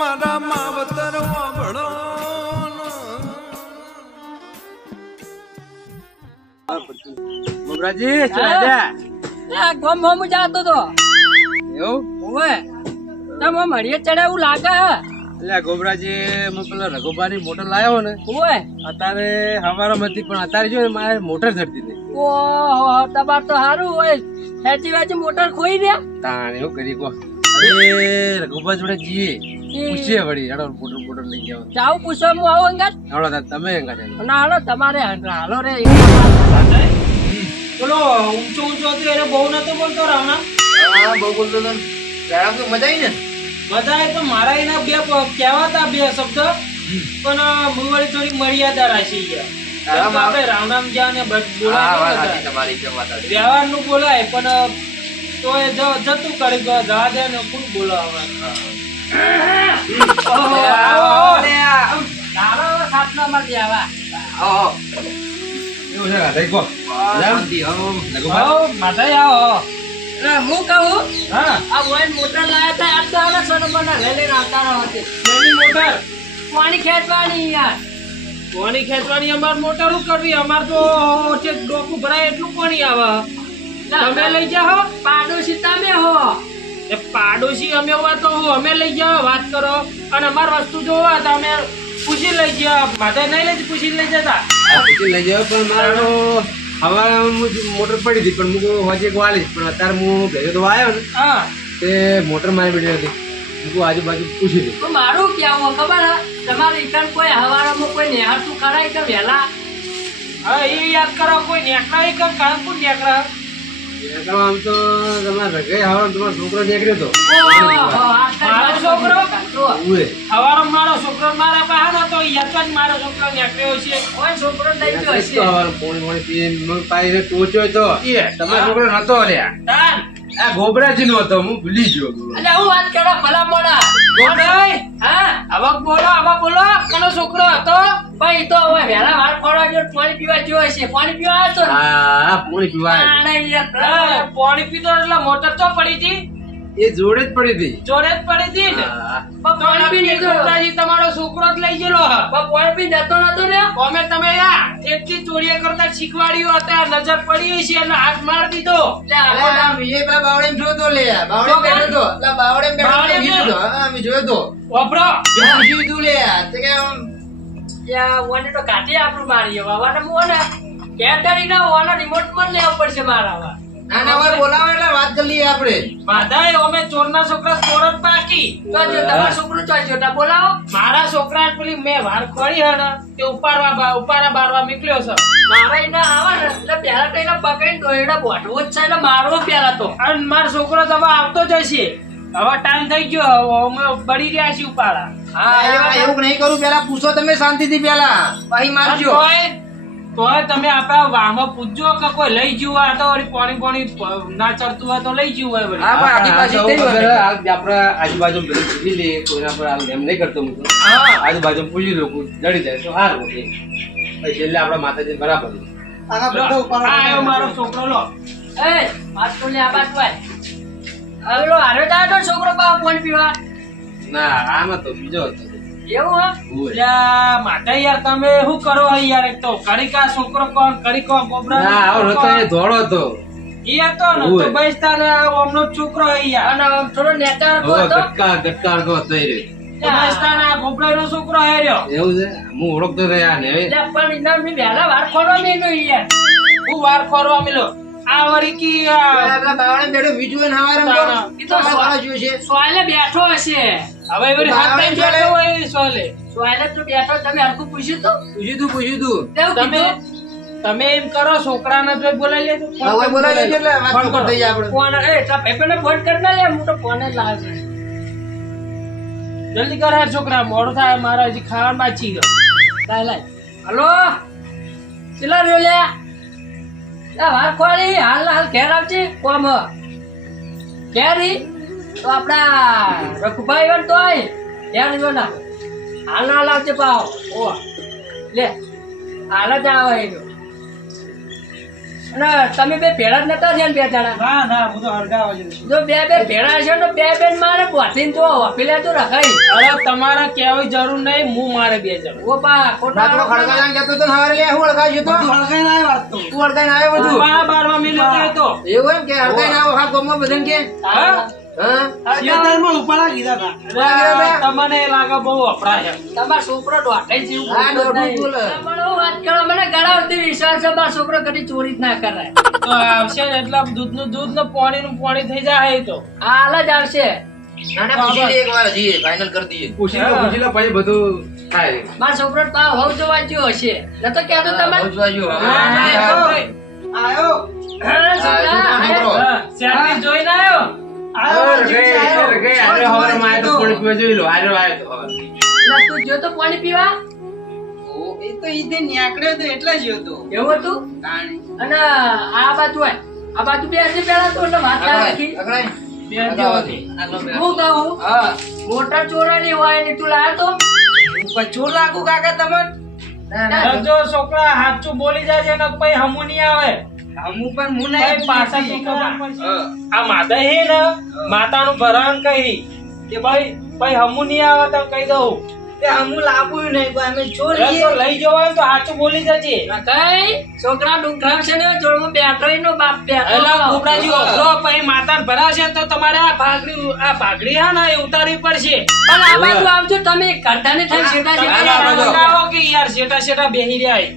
મારા માવતર વાભળો ગોબરાજી ચાલ્યા આ ગોમ ગોમ જાતો તો એવું ઓવે તમે મળીએ ચડે એવું લાગે એટલે ગોબરાજી હું પેલા રઘુબાની મોટર લાવ્યો ને ઓવે અત્યારે હવારામાંથી પણ અત્યારે જો ને મારે મોટર ચડતી હતી ઓહો તમાર તો સારું હોય ખેંચી વેચી મોટર ખોઈ દે તાણ એવું કરી કહો અરે રઘુબા જોડે જઈએ પૂછીએ વળી હેડો મોટર લઈ જાવ જાવ પૂછો હું આવું અંગાત હેડો તમે અંગાત ના હાલો તમારે હાલો રે બોલો ઊંચો ઊંચો હતો એને બહુ નતો બોલતો રાવણા હા બહુ બોલતો તો રામ તો મજા આવી ને બધા એ તો મારા એના બે કહેવાતા બે શબ્દ પણ મુવાળી થોડી મર્યાદા રાખી ગયા આપણે રાવણામ જ્યાં ને બોલાય તમારી કેમ વાત વ્યવહાર નું બોલાય પણ તો એ જતું કરી દો જવા દે ને કોણ બોલાવે એવું છે રાધે કહો માથા આવો હું કહું હા આ મોબાઈલ મોટર લાયા હતા આજ તો આના સોનમના લઈ લઈને આવતા રહો હતી એની મોટર પાણી ખેંચવાની યાર પાણી ખેંચવાની અમાર મોટર કરવી અમાર તો છે ડોકું ભરાય એટલું પાણી આવે તમે લઈ જાઓ પાડોશી તમે હો એ પાડોશી અમે હોવા તો અમે લઈ જાઓ વાત કરો અને અમાર વસ્તુ જોવા તો અમે પૂછી લઈ ગયા માથે નહીં લઈ પૂછી લઈ જતા પૂછી લઈ જાવ પણ મારો હવા મોટર પડી હતી પણ હું હજી એક વાળી પણ અત્યારે હું ભેગો તો આવ્યો ને હા તે મોટર મારી બેઠી હતી હું આજુબાજુ પૂછી દઉં તો મારું કેવું ખબર હે તમારે ઈકણ કોઈ હવારામાં કોઈ નેહાતું ખરાય તો વહેલા હા એ યાદ કરો કોઈ નેકડા એ કાનપુર નેકડા આમ તો તમારે રઘે હવા તમારો છોકરો નીકળ્યો હતો મારો છોકરો ઉએ હવારો મારો છોકરો મારા પાસે હતો યાદ જ મારો છોકરો નેકળ્યો છે કોઈ છોકરો લઈ ગયો તો હશે હવારે પોણી પીને મગ પાઈને ટોચ્યો તો તમારો છોકરો નતો લ્યા તાન આ ગોબરાજી નો હતો હું ભૂલી ગયો એટલે હું વાત કરો ભલા મોડા ગોડાઈ હા આવા બોલો કોનો છોકરો હતો ભાઈ તો હવે વહેલા વાર ફરવા જો પાણી પીવા જો હશે પાણી પીવા આવ્યો તો ને? હા પોણી પીવાય આને યાર હા, પાણી પીધો એટલે મોટર તો પડી હતી એ જોડે જ પડી હતી જોડે જ પડી હતી ને હા. પણ પાણી પી લીધું ગોડાજી તમારો છોકરો જ લઈ ગયેલો હ. પણ પાણી પી જતો નતો ને અમે તમે યા એટલી ચોરીયા કરતા શીખવાડ્યું હતા નજર પડી છે એટલે હાથ માર દીધો એટલે આપણે આમ એ પેલા બાવડે જોતો લે બાવડે બેઠો તો એટલે બાવડે બાવડે બેઠો તો હા અમે જોયો તો વાપરો પૂછ્યું તું લે તે કે આમ ત્યાં ઓને તો કાઢી આપણું મારીએ વાવાને હું ને કેટરી ના ઓનો રિમોટ પણ લેવો પડશે મારા ના ના હવે બોલાવો એટલે વાત કરી લઈએ આપણે માધાએ અમે ચોરના છોકરા ચોર જ બાકી તો જો તમારો છોકરો તો જોતા બોલાવો મારા છોકરા પેલી મેં વાર ખોડી હે ને તે ઉપારા બારવા નીકળ્યો છે મારા એના આવે ને એટલે પેલા તો એને પકડીને દોયડા બોટવો જ છે એટલે મારવો પેલા તો અને મારો છોકરો તો હવે આવતો જ હશે હવે ટાઈમ થઈ ગયો હવે અમે બળી રહ્યા છીએ ઉપાડા હા એવું નહીં કરું પેલા પૂછો તમે શાંતિથી પેલા પછી મારજો તોય તમે આપણા વાહમાં પૂછજો કે કોઈ લઈ ગયું હોય તો વળી પાણી ના ચડતું હોય તો લઈ ગયું હોય વળી. હા પણ આખી પાછી થઈ હોય. આપડે આજુબાજુ બધું પૂછી લઈએ કોઈના પર હાલ એમ નહીં કરતો હું તો. હા આજુબાજુ પૂછી લો કોઈ જડી જાય તો સારું પછી છેલ્લે આપડા માતાજી બરાબર લો, આ આવ્યો મારો છોકરો લો એ વાત તો લે આ બાત ભાઈ હવે લો હારે તો છોકરો પાવ પાણી પીવા ના આમાં તો બીજો હતો એવું હા લ્યા, માથે યાર તમે શું કરો હે યાર એક તો કડીકા છોકરો કોણ કડીકો ગોબરા ના આવો નતો એ ધોળો હતો ઈ હતો ને તો ઓય. બૈસ્તાને ઓમનો છોકરો હે યાર અને આમ થોડો નેતા હતો હવે તો ગટકા તો હતો એ રહ્યો. તો બૈસ્તાને ગોબરાનો છોકરો હે રહ્યો એવું છે હું ઓળખતો રહ્યા ને હવે એટલે પણ એના મેં વહેલા વાર ખોલવા નહીં નો યાર હું વાર ખોરવા મિલો આ વળી કી પેલા બાવડે બેઠો બીજું એને હવારે ઈ તો જોયું છે સોયલે બેઠો હશે હવે વળી હાથ ટાઈમ જોડે હોય સોલે સોયલે તો બેઠો તમે હરખું પૂછ્યું તો પૂછ્યું તું કેવું તમે કીધું તમે એમ કરો છોકરાને જો બોલાવી લેજો હવે બોલાવી લેજો એટલે વાત ખબર થઈ જાય આપણે ફોન એ એટલા પેપરને ફોન કરી ના લે હું તો ફોન જ લાવે જલ્દી કર યાર છોકરા મોડું થાય મારા હજી ખાવા બાકી ગયો લાય લાય હલો ચલા રહ્યો લે આ વાર ખોલી હાલ હાલ ઘેર આવજે કોમ ઘેરી તો આપડા રઘુભાઈ વન તો આય ઘેર જો ના હાલ ના લાવજે પાવ ઓ લે હાલ જ આવે એનો અને તમે બે ભેળા જ નતા થયા ને બે જણા ના ના હું તો હળગાવા જઉં છું. જો બે ભેળા છે તો બે બેન મારે બોથીને તો પેલા તો રખાઈ અરે તમારે કહેવાની જરૂર નહીં, હું મારે 2 જણ. ઓ બા ખોટા રાતનો ખડકાઈને કહેતો હતો ને હવારે લે હું હળગાવ્યું તો તું હળગાઈને આવ્યો બધું બારા બારમાં મિલ્યો તો એ તો. એવું એમ કે હળગાઈને આવો હા ગામમાં બધાને કે હા? હા તમને એ લાગે બહુ અપરા છે. તમારો છોકરો દોઢાઈ જેવું હા, બોલતો દોઢું નહીં. બોલે. તમારો વાત કરો મને ઘણા વખતથી વિશ્વાસ છે મારો છોકરો કદી ચોરી જ ના કરે તો આવશે ને એટલે દૂધનું દૂધ ને પાણીનું પાણી થઈ જાય એ તો. હાલ જ આવશે ના ના પૂછી લે એકવાર હજી ફાઇનલ કરી દઈએ પૂછી લો પછી બધું થાય. મારો છોકરો તો ભાવ જોવા જેવો હશે ન તો કહેતો તમે બહુ જોવાજો. હા, ના, એ તો ભાઈ. હા, છોકરા, હા, આયા. હા, શેરડી જોઈને આવ્યો. એટલે તું જો તો પાણી પીવા એવું હતું અને આ બાજુ હોય આ બાજુ બે હજી પેલા તો એટલે વાત ના રાખી અકળાય. બે દિવસથી. હું કહું હા મોટર ચોરાની હોય ને તું લાયો તો ચોર લાગુ કાકા તમને જો છોકરા સાચું બોલી જાય છે ને પછી હમું નહીં આવે. હું પણ હું ભાઈ પાછળથી ખબર પડશે. આ માતા હે ને માતાનું ભરણ કહી કે ભાઈ હમું નહીં આવે તો કહી દઉં. હું લાવું નહીં પણ અમે ચોર અરે તો લઈ જવાય તો સાચું બોલી જજે. કઈ છોકરા ડુંગરામ છે ને જોડમાં બેઠો એનો બાપ બેઠો એટલે ગોબરાજી ઓગળો પછી માતાને ભરાશે તો તમારે આ ભાગડી હે ને એ ઉતારવી પડશે. પણ આ બાજુ આવજો તમે કરતાને થઈ સીધા તમે સીધા આવો કે યાર શેટા બેહી રહ્યા.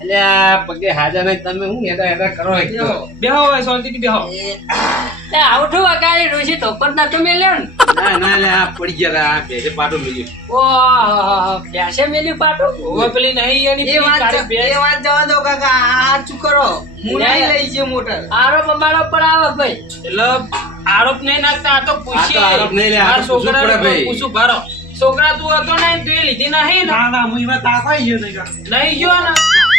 એટલે આ પગે હાજર નહીં તમે હું હેડા કરો એક તો. બેહો હોય શાંતિથી બેહો. એ આવઠું વગાડી ઋષિ તો પર નતું મેલ્યો ને ના એટલે આ પડી ગયા આ ભેજે પાટું મળ્યું. ઓહો પ્યાસે મેલ્યું પાટું હવે પેલી નહીં એની પેલી તારી ભેંસ. આરોપ અમારો પર આવે ભાઈ એટલે આરોપ નહીં નાખતા આ તો પૂછીએ. આ તો આરોપ નહીં લે, આ તો મારા પૂછવું પડે છોકરાને ભાઈ. પૂછું ભરો. છોકરા તું હતો ને તું એ લીધી નહીં ને નહીં ગયો ને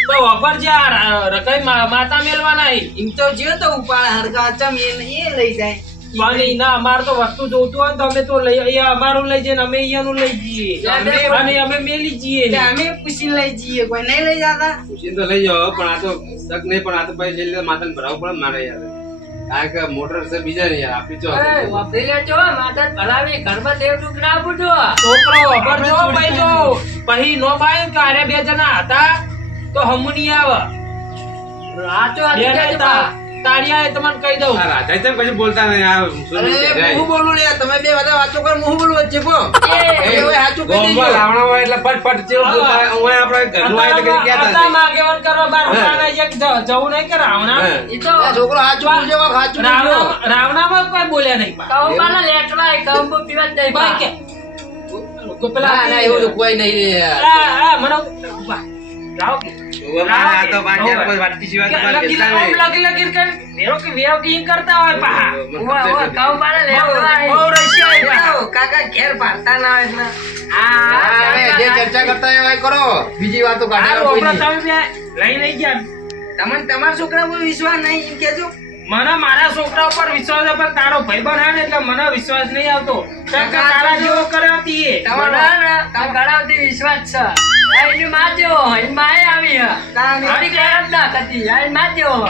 તો વફર જે આ રકાઈ માતા મેલવાના એમ તો જ્યો તો ઉપાડ હરગા ચમ એ લઈ જાય પાણી ના અમારે તો વસ્તુ જોતું હોય ને તો અમે તો લઈ અહીંયા અમારું લઈ જઈએ ને અમે અહીંયાનું લઈ જઈએ અને અમે મેલી જઈએ. અમે પૂછી લઈ જઈએ કોઈ નહીં લઈ જતા પૂછીને તો લઈ જાઓ પણ આ તો શક નહીં પણ આ તો પછી છેલ્લે માતાને ભરાવવું પડે ને મારે યાર. કારણ કે મોટર છે બીજા ને યાર આપી ચો. એ વાપરી લેજો માતા ભરાવી ઘરમાં દેવ દુઃખ ના પૂછો છોકરો વફર જો ભાઈ જો પછી નો ભાઈ કે અરે 2 જણા હતા તો હમું નહીં આવે. રાતો બે નહીં તાળિયા તમને કહી દઉં. આ રાધાઈ તો પછી બોલતા નહીં આ સુનિલ અરે કહેવાય. હું બોલું લે તમે બે બધા વાતો કર હું બોલું વચ્ચે કો એ એ હવે સાચું કહી ગોમમાં દેજો લાવણા હોય એટલે ફટ ચેવું બોલતા હોય. ઓય આપણે ઘરનું હોય તો કદી કહેતા હતા નહીં. આગેવાન કરવા બાર ઉપાડના એક જવું નહીં કે રાવણા હા. ઈ તો આ છોકરો સાચું બોલજો સાચું બોલજો રાવણામાં કોઈ બોલ્યા નહીં પા. કૌબાના લેટવાય કૌબો પીવા જ નહીં ભાઈ કે પેલા ના ના એવું તો કોઈ નહીં મને ઉભા. રાવ કે ઓમાં આ તો બાકી આ કોઈ વાતની સિવાય તો કોઈ બેસતા નહીં. લગી કરી વેરો કે વેવ કે ઈ કરતા હોય પા. કૌબાના લેટવાય બહુ રશિયા એ પા. કાકા ઘેર પાડતા ના હોય એટલે આ હવે જે ચર્ચા કરતા હોય એ કરો બીજી વાતો હારું, કાઢો આપણે તમે બે લઈ ગયા. તમને તમારા છોકરા પર વિશ્વાસ નહીં એમ કેજો મને મારા છોકરા ઉપર વિશ્વાસ છે પણ તારો ભાઈ બને ને એટલે મને વિશ્વાસ નહીં આવતો. કારણ કે તારા જેવો કર્યો હતી એ. ગળાવતી વિશ્વાસ છે એની માં જેવો એની માએ આવી હરી ગયા જ ના કરતી એની માં જેવો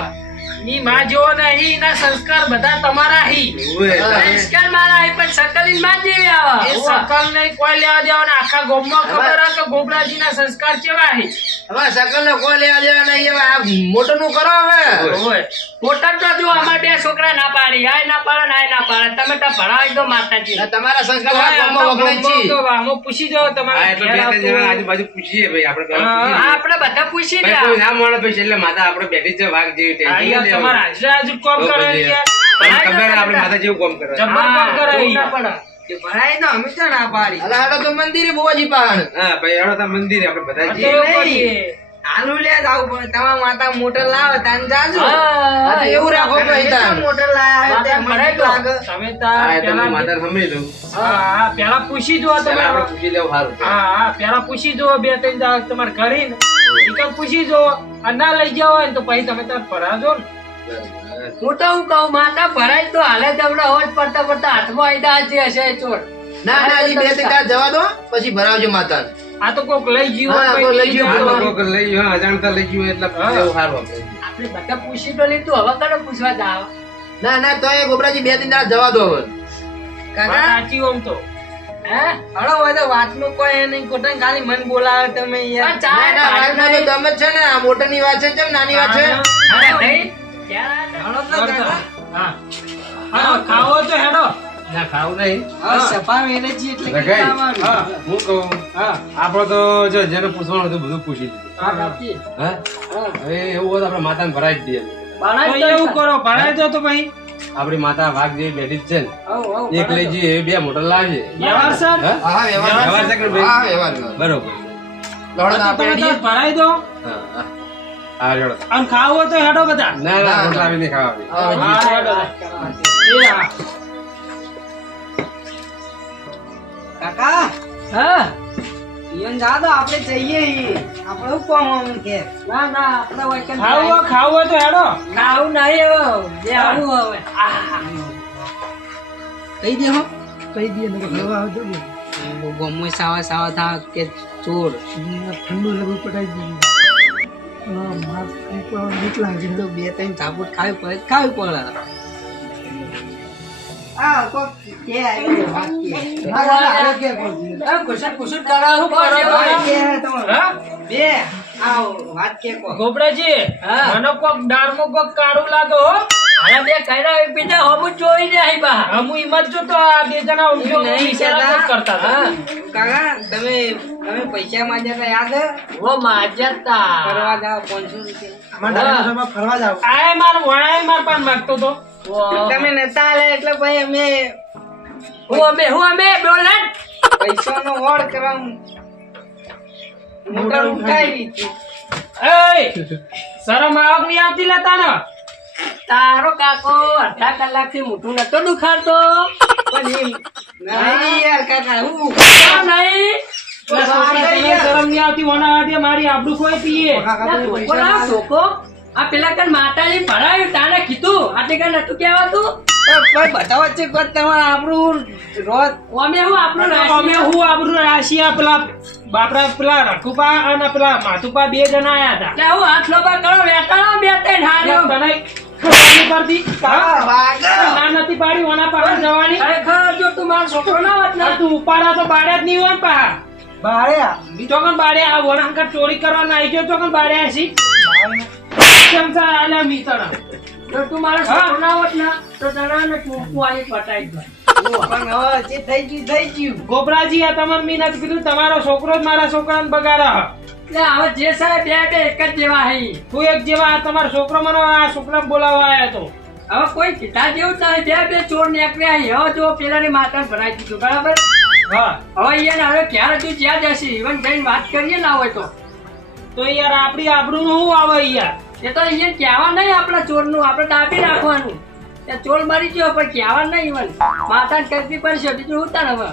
ની માં જેવો નહીં એના સંસ્કાર બધા તમારા હી. ઓય, સંસ્કાર મારા આવી પણ સકલની માં જેવી એ આવે સકલ નહીં કોઈ લેવા દેવા ને આખા ગામમાં ખબર હે કે ગોબરાજી ના સંસ્કાર કેવા હી. હવે સકલ ને કોઈ લેવા દેવા નહીં હવે આ મોટું નું કરો હવે ઓય. મોટર તો જો અમારા બે છોકરા ના પાડી આ ના પાડે ને આ ના પાડે તમે તો ભણાવી દો માતાજી તમારા સંસ્કાર ઓય, ગામમાં વગડાય છે તો આમાં પૂછી જાઓ હા, તમારા એટલે ઘેર બે ત્રણ જણા આવતું. આજુબાજુ પૂછીએ ભાઈ આપણે પેલા હા, પૂછીએ. આપણે બધા પૂછી ભાઈ કોઈ રહ્યા ના મળે પછી એટલે માતા આપણે બેઠી જ છે વાઘ જેવી આ ટેન્શન યાર નહીં લેવાનું. તમારા હાજરા હાજર કામ તો કરે પછી યાર. તમને ખબર હે આપણે માતા જેવું કામ કરે. જબર કામ કરે યાર. ભણાય તો અમે તો ના પાડી અલા હાડો તો મંદિરે બુવાજી પાણ હા ભાઈ હેડો તા મંદિરે આપણે બધા આ તો જઈએ. એવું કરીએ. આલુ લે જાવ પણ તમારા માતા મોટર લાવે તાન જાજો હા, આ તો એવું રાખો ભાઈ તાન મોટર લાયા તે મને લાગે તમે તાર હા, એ તો હું પેલા માતાને સમજી લઉં. હા પેલા પૂછી જુઓ તમે. પહેલા આપણે પૂછી લેવું સારું. હા પેલા પૂછી જુઓ 2-3 દાડા તમારે ઘરે ને ઈ તો પૂછી જુઓ અને ના લઈ જાવ હોય ને તો પછી તમે તાર ભરાજો ને. હું તો હું કહું માતા ભરાય તો હાલે જ હમણાં હોજ પડતા પડતા હાથમાં આઈદા જે હશે એ ચોર ના ના હજી 2-3 દાડા જવા દો પછી ભરાવજો માતા આ તો કોક લઈ ગયું હા, હોય તો પછી લઈ ગયું. આ જવાનું. લોકો લઈ ગયો, અજાણતા લઈ ગયું એટલે હા. એવું સારું આપણે. આપણે બધા પૂછી તો લીધું, હવે કને પૂછવા જાવ? ના ના તો એ ગોબરાજી 2-3 દાડા જવા દો હવે. વાત સાચી ઓમ તો હે? હળો હોય તો વાતનું કોઈ નહીં, ખોટા ખાલી મન બોલાવે તમે યાર. પણ ચા ના ના વાતમાં તો તમે જ છે ને, આ મોટરની વાત છે કેમ નાની વાત છે? અરે ભાઈ, ક્યાં હળો તો કાકા. હા હા ખાવો તો હેડો ના ખાવું નહીં. હવે સભા વેરેજી એટલે લગાઈ. કેટલા આવવાનું? હા, હું કહું. હા આપણે તો જો જેને પૂછવાનું હતું બધું પૂછી દીધું. હા, સાચી. હા? હવે એવું હોય તો આપણે માતાને ભરાઈ જ દઈએ. બાળા તો જ એવું તો કરો ભણાઈ દો તો ભાઈ આપણી માતા વાઘ જેવી બેઠી જ છે ને, હઉ, હઉ, એક લઈ જઈએ એ 2 મોટર લાવીએ. વ્યવહાર સર હા? હા વ્યવહાર વ્યવહાર છે કે ભાઈ? હા વ્યવહાર વ્યવહાર. બરોબર. લડો તો આપણે તમે અડીએ. તો ભરાઈ દો હા, હા. હા, જોડો. અને ખાવો તો હેડો બધા ના ના મોટર આવીને ખાવા. હા, હા હેડો એ હા કાકા હા? ઈયોન જા દો, આપણે જઈએ ઈ. આપણે શું કોમ આમ કે ના ના, આપણે વૈકલ્પિક ખાવો તો હેડો ખાવું નહીં હવે. જે આવું હવે. કહી દે હો, કહી દે ને ઘરવા આવજો ને. ગોમોય સાવા સાવા થા કે ચોર ઠંડુ લગુ પટાઈ દીધું. માર કંઈક બીક લાગે તો 2-3 ઝાપટ ખાવી પડે આ કોક કે આવી વાત કે ના ના કે કુસુમ કરાવું પડે. હા બે આવ વાત કે કો ગોબરાજી હા. મને કોક દાળમાં કોક કાળું લાગે હો આના બે કર્યા બીજા હમું જોઈ જાય બા. હું ઈમત જો તો આ 2 જણા ઊંઘ્યો નહીં, ઈશારા જ કરતા હતા હા. કાકા તમે પૈસા માંગ્યા તા યાદ હે? ઓ માજતા. ફરવા જાવ 500 રૂપિયા આય માર વણાય માર પાન માંગતો તો તમે નતા આલે એટલે ભાઈ અમે હું અમે બોલન. પૈસાનો હોડ કરવા મોટર ઉઠાવી હતી. એય શરમ આવક નહીં આવતી લેતા ને તારો કાકો અડધા કલાકથી મોઢું નતો દુખાડતો. પણ એમ નહીં યાર કાકા હું કેમ નહીં? શરમ નહીં આવતી વનાવાથી મારી આબરૂ કોઈ પીએ આ ધોકો લાવ, ધોકો. આ પેલા કન માતાજી ભરાયું તાને કીધું આટલે કઈ નતું કહેવાતું. પણ બધા વચ્ચે કોઈ તમારે આપણું રોજ અમે હું આપણું અમે રાશિ હું આબરૂ રાશિયા પેલા બાપરા પેલા રઘુપા અને પેલા માતુપા 2 જણા આયા હતા એટલે હું હાથ લોબા કરો વેટાળો 2-3 હાર્યો. તને ખબર નહીં પડતી હા? વાગર ના નથી પાડી ઓના પાડવા જવાની ખરેખર જો તું મારો છોકરો ના હોત ને. તું ઉપાડા તો બાળ્યા જ નહીં હોય ને પા બાળ્યા ચોકન બાળ્યા આ વણાંકર ચોરી કરવા નાઈ ગયો ચોકન બાળ્યા છી સંસાર આલ્યા મીતણા જો તું મારો છોકરો ના હોત ને તો તને ને ટૂંકું આલી પટાઈ દઉં. પણ હવે જે થઈ ગયું ગોબરાજી આ તમને મી નથી કીધું તમારો છોકરો જ મારા છોકરાને બગાડા એટલે હવે જે સાહેબ બે એક જ જેવા હે. તું એક જેવા આ તમારો છોકરો મને આ છોકરાને બોલાવવા આવ્યો હતો હવે કોઈ કીધા જેવું જ નહીં. બે ચોર નીકળ્યા. હવે જો પેલાની માતાને ભરાઈ દીધું બરાબર. હા હવે એને હવે ક્યારે તું જ્યાં જશે ઇવન જઈને વાત કરીએ ના હોય તો યાર આપડી આબરૂ નું શું આવે યાર એ તો અહીંયા કહેવા નહીં આપણા ચોરનું, આપણે દાબી રાખવાનું. એ ચોર મરી ગયો પણ કહેવા નહીં ઇવન. માતાને તકલીફ પડશે બીજું હું તાર હવે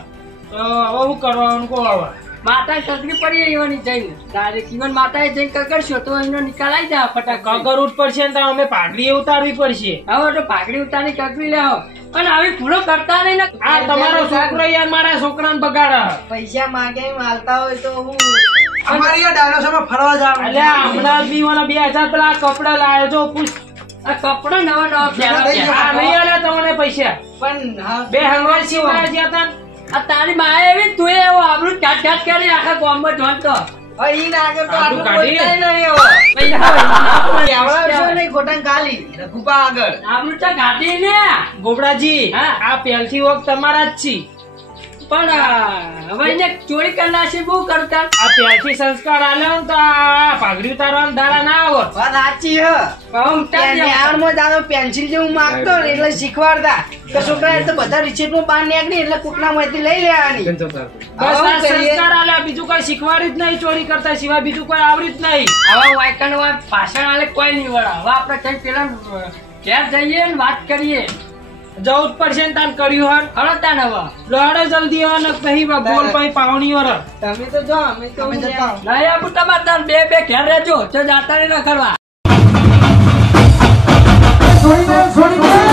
તો હવે શું કરવાનું કહો હવે માતાને તકલીફ પડી ઇવન જઈને ડાયરેક્ટ ઇવન માતાએ જઈને કરશો તો એનો નિકાલ આવી જાય ફટાક. કગર પડશે ને તો અમે પાઘડી ઉતારવી પડશે હવે તો પાઘડી ઉતારી કકરી લેવો અને આવી ભૂલો કરતા નહીં ને. આ તમારો છોકરો યાર મારા છોકરાને બગાડા પૈસા માંગે એમ હાલતા હોય તો હું અમારી ડાયનોસોરમાં ફરવા જાવ. અલ્યા હમણાં જ બી મને 2000 પેલા કપડા લાવ્યો છો પૂછ આ કપડો નવા પહેરવા. આ નહીં આલ્યા તમને પૈસા પણ હા 2 હંગાઈ સીવડાયા જ્યાં તા ને. આ તારી માએ એવી તું એવો આબરૂ ઘાટ કરી આખા ગામમાં જોનતો. હવે ઈ ના આગળ તો આટલું આટલું કાઢી? બોલતાય નહીં હવે આવડાવશો નહીં ખોટાને ગાલી રઘુપા આગળ આબરૂ તો ઘાટી ને. ગોબરાજી હા. આ પહેલથી વખત તમારા જ છી પણ હવે એને ચોરી કરનાર છે બહુ કરતા. આ પહેલથી સંસ્કાર આલ્યો ને તો આ પાઘડી ઉતારવાના દાડા ના આવે વાત સાચી હ પેન્સિલ જેવું માગતો ને એટલે શીખવાડતા તો છોકરા તો બધા રિસેપ્ટમાં બહાર નીકળી એટલે કોકના માંથી લઈ લેવાની બસ આ સંસ્કાર આલ્યા બીજું કોઈ શીખવાડ્યું જ નહીં ચોરી કરતા સિવાય બીજું કોઈ આવડ્યું જ નહીં હવે વાયકણ વાત ભાષણ આલે કોઈ નહીં વળે. હવે આપણે કઈ પેલા ઘેર જઈએ ને વાત કરીએ. જવું જ પડશે ને તાન કર્યું હર હળતા ને હવે લડે જલ્દી હર ને પછી બોલ પછી પાવણી વર તમે તો જો અમે તો નહીં આપું તમારે તાર બે ઘેર રહેજો તો જાતા નહીં ન કરવા. છોડી દે